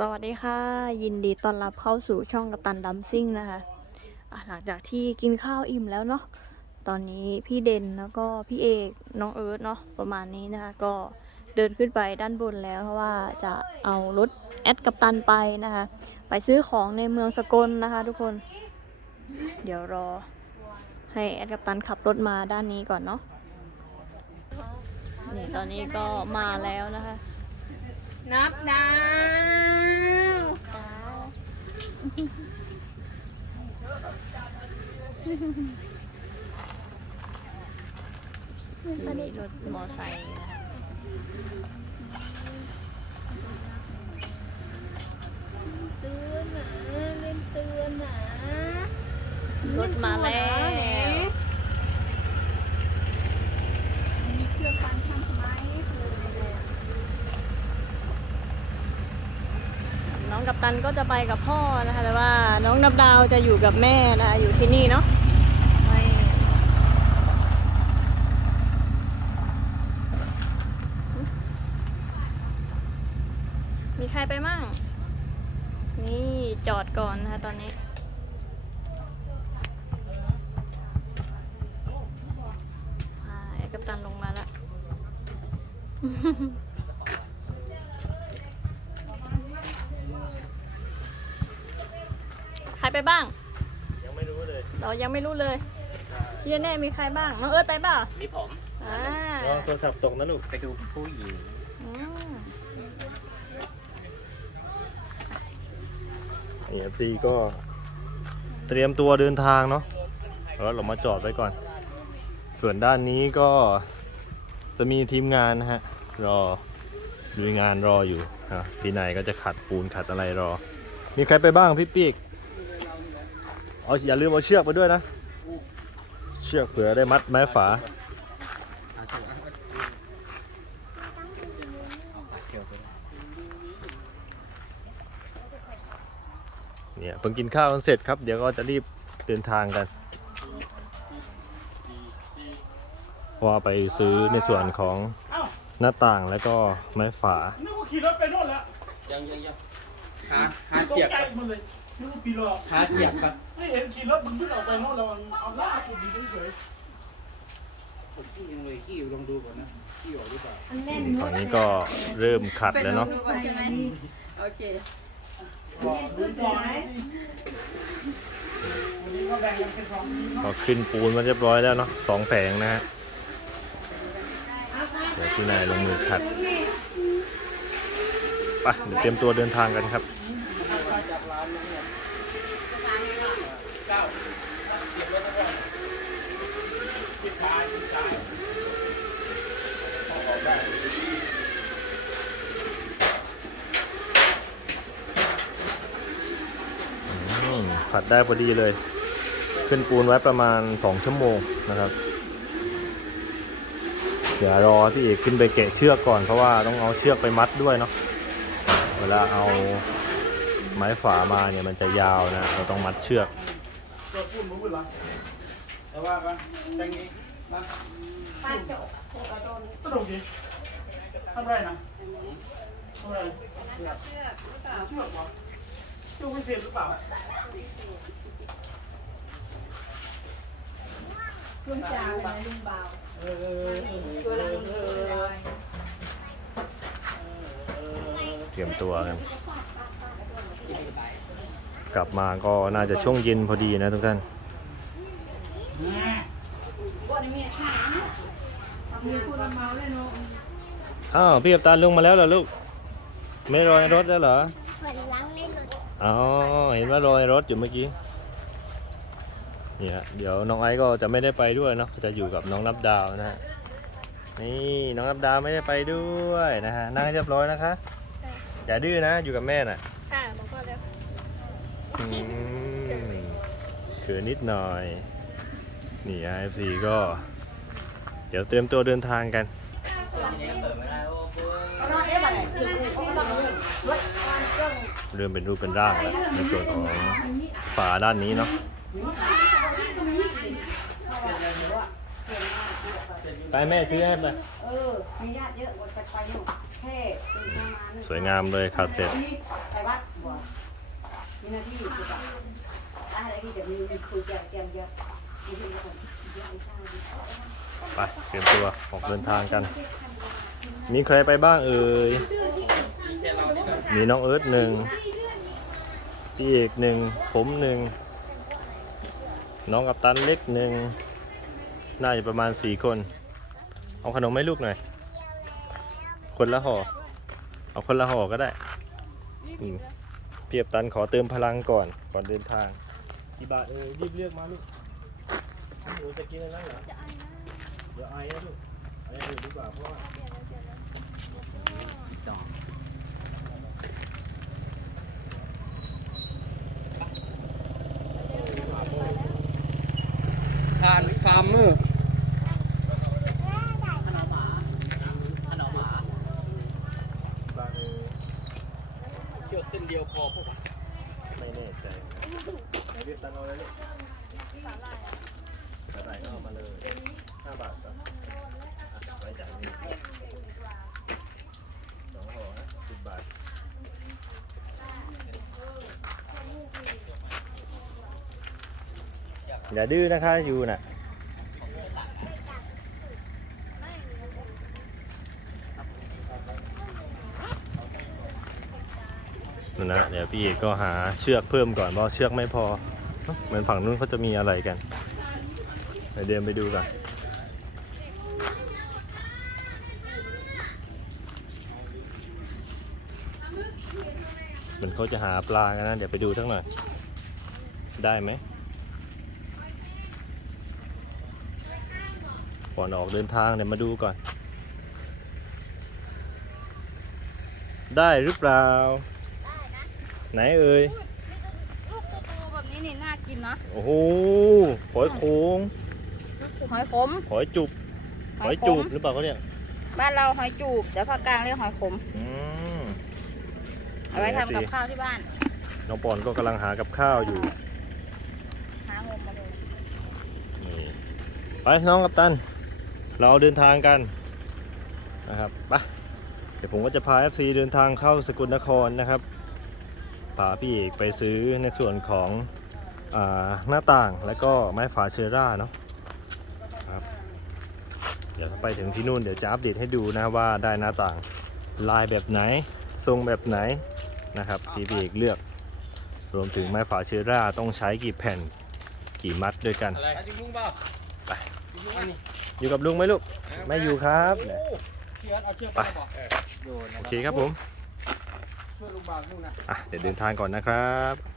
สวัสดีค่ะ ยินดีต้อนรับเข้าสู่ช่องกัปตันดัมซิ่งนะคะะหลังจากที่กินข้าวอิ่มแล้วเนาะตอนนี้พี่เด่นแล้วก็พี่เอกน้องเอิร์ธเนาะประมาณนี้นะคะ ก็เดินขึ้นไปด้านบนแล้วเพราะว่าจะเอารถแอดกัปตันไปนะคะ ไปซื้อของในเมืองสกลนะคะทุกคน เดี๋ยวรอให้แอดกัปตันขับรถมาด้านนี้ก่อนเนาะนี่ตอนนี้ก็มาแล้วนะคะ นับดาวนี่รถมอไซค์นะคะเตือนนาเล่นเตือนนารถมาแล้ว มีเครื่องปั่นทำไหม น้อง กัปตันก็จะไปกับพ่อนะคะ แต่ว่าน้องนับดาวจะอยู่กับแม่นะคะอยู่ที่นี่เนาะไม่มีใครไปมั่ง นี่จอดก่อนนะคะตอนนี้ไอ้กัปตันลงมาแล้ว ใคร ไปบ้าง ยังไม่รู้เลยเรายังไม่รู้เลยพี่แน่มีใครบ้างน้องเอิร์ธไปเปล่ามีผม อ่าระวังโทรศัพท์ตกนะลูกไปดูผู้หญิงอืมนี่เอฟซีก็เตรียมตัวเดินทางเนาะแล้วเรามาจอดไว้ก่อน ส่วนด้านนี้ก็จะมีทีมงานนะฮะ รอดูงานรออยู่อะพี่นายก็จะขัดปูนขัดอะไรรอ มีใครไปบ้างพี่ปีก เอาอย่าลืมเอาเชือกไปด้วยนะ เชือกเผื่อได้มัดไม้ฝา เนี่ยเพิ่งกินข้าวกันเสร็จครับ เดี๋ยวก็จะรีบเดินทางกันเพราะว่าไปซื้อในส่วนของหน้าต่างแล้วก็ไม้ฝา นึกว่าขี่รถไปโน่นแล้ว ยังยังยังหาหาตกเสียบใจครับหมันเลย นึกว่าปีหลอกหาเสียบครับไม่เห็นขี่รถมันขึ้นออกไปโน่นแล้วมันเอาล่าสุดดีเฉยผมขี้ยังเลยขี้ลองดูก่อนนะขี้ออกหรือเปล่าฝั่งนี้ก็เริ่มขัดแล้วเนาะดูก่อนใช่ไหมโอเคๆบอกดูก่อนวันนี้ก็แบ่งกันเป็นสองทีมก็ขึ้นปูนมาเรียบร้อยแล้วเนาะสองแผงนะฮะเดี๋ยวพี่นายลงมือขัดไปเดี๋ยวเตรียมตัวเดินทางกันครับ อืมผัดได้พอดีเลย ขึ้นปูนไว้ประมาณ 2 ชั่วโมงนะครับ เดี๋ยวรอที่เอกขึ้นไปเกะเชือกก่อนเพราะว่าต้องเอาเชือกไปมัดด้วยเนาะเวลาเอา ไม้ฝามาเนี่ยมันจะยาวนะ เราต้องมัดเชือกแต่ว่ากันแต่งนี้นะป้าจบโดนตรงดีทำไรนะทำไรเชือกเชือกเหรอเชือกพิเศษหรือเปล่าลุงจาเลยลุงเบาตัวละลุงเตรียมตัวกัน กลับมาก็น่าจะช่วงเย็นพอดีนะทุกท่านมีคุณละเมาเลยเนาะอ้าวพี่กับตาลลงมาแล้วเหรอลูก ไม่รอในรถแล้วเหรอผลล้างในรถอ๋อเห็นว่ารอในรถอยู่เมื่อกี้เนี่ยเดี๋ยวน้องไอซ์ก็จะไม่ได้ไปด้วยเนาะจะอยู่กับน้องนับดาวนะฮะนี่น้องนับดาวไม่ได้ไปด้วยนะฮะนั่งให้เรียบร้อยนะคะ อย่าดื้อนะอยู่กับแม่น่ะ ค่ะหลวงพ่อเร็ว อืม เขินนิดหน่อย นี่ไอฟซีก็ เดี๋ยวเตรียมตัวเดินทางกัน เริ่มเป็นรูปเป็นร่างแล้วในส่วนของฝาด้านนี้เนาะไปแม่ซื้อให้ไปเออ มีญาติเยอะกว่าจะไปอยู่แค่ค่เป็นประมาณสวยงามเลยครับเสร็จไปวัดบ่ มีหน้าที่คือแบบอะไรที่จะมีมีคุยแกมแกมเยอะมีเรื่องของเยอะไอ้ช่ไปเตรียมตัวออกเดินทางกัน มีใครไปบ้างเอ่ย มีน้องเอิร์ธหนึ่งพี่เอกหนึ่งผมหนึ่งน้องกัปตันเล็กหนึ่งน่าจะประมาณสี่คน เอาขนมให้ลูกหน่อย คนละห่อ เอาคนละห่อก็ได้อืม เพียบตันขอเติมพลังก่อนก่อนเดินทางกี่บาทเอ่ยรีบเลือกมาลูกหนูจะกินอะไรเหรอเดี๋ยวไอ้นะลูกไอ้อื่นดีกว่าเพราะว่าทานฟาร์มเมอร์ บางเออ เชือกเส้นเดียวพอพวก ไม่แน่ใจไหนเรี ยกตันเอาเลยลูกสาหร่ายสาหร่ายก็เอามาเลยห้าบาทครับอะไว้จ่ายนี่สองห่อนะสิบบาทอย่าดื้อนะคะยูน่ะนั่นนะเดี๋ยวพี่เอกก็หาเชือกเพิ่มก่อนเพราะเชือกไม่พอ เหมือนฝั่งนู้นเขาจะมีอะไรกันเดี๋ยวเดินไปดูกันเหมือนเขาจะหาปลากันนะ เดี๋ยวไปดูสักหน่อย ได้ไหมก่อนออกเดินทางเดี๋ยวมาดูก่อน ได้หรือเปล่า ไหนเอ่ย นี้นี่น่ากินนะโอ้โหหอยโขงหอยขม หอยจุบหอยจูบหรือเปล่าเขาเนี่ยบ้านเราหอยจูบแต่ภาคกลางเรียกหอยขมอืมเอาไว้ทำกับข้าวที่บ้าน น้องปอนก็กำลังหากับข้าวอยู่ หางมมาเลยนี่ไปน้องกัปตัน เราเดินทางกันนะครับไปเดี๋ยวผมก็จะพา FC เดินทางเข้าสกลนครนะครับพาพี่เอกไปซื้อในส่วนของอา หน้าต่างแล้วก็ไม้ฝาเชอร่าเนาะครับเดี๋ยวไปถึงที่นู่นเดี๋ยวจะอัปเดตให้ดูนะว่าได้หน้าต่างลายแบบไหนทรงแบบไหนนะครับที่พี่เอกเลือก รวมถึงไม้ฝาเชอร่าต้องใช้กี่แผ่นกี่มัดด้วยกันอะไรลุงเปล่าไปอยู่กับลุงไหมลูกไม่อยู่ครับโอเชือกเอาเชือกไปโอเคครับผมช่วยลุงบางนู่นนะอะเดี๋ยวเดินทางก่อนนะครับ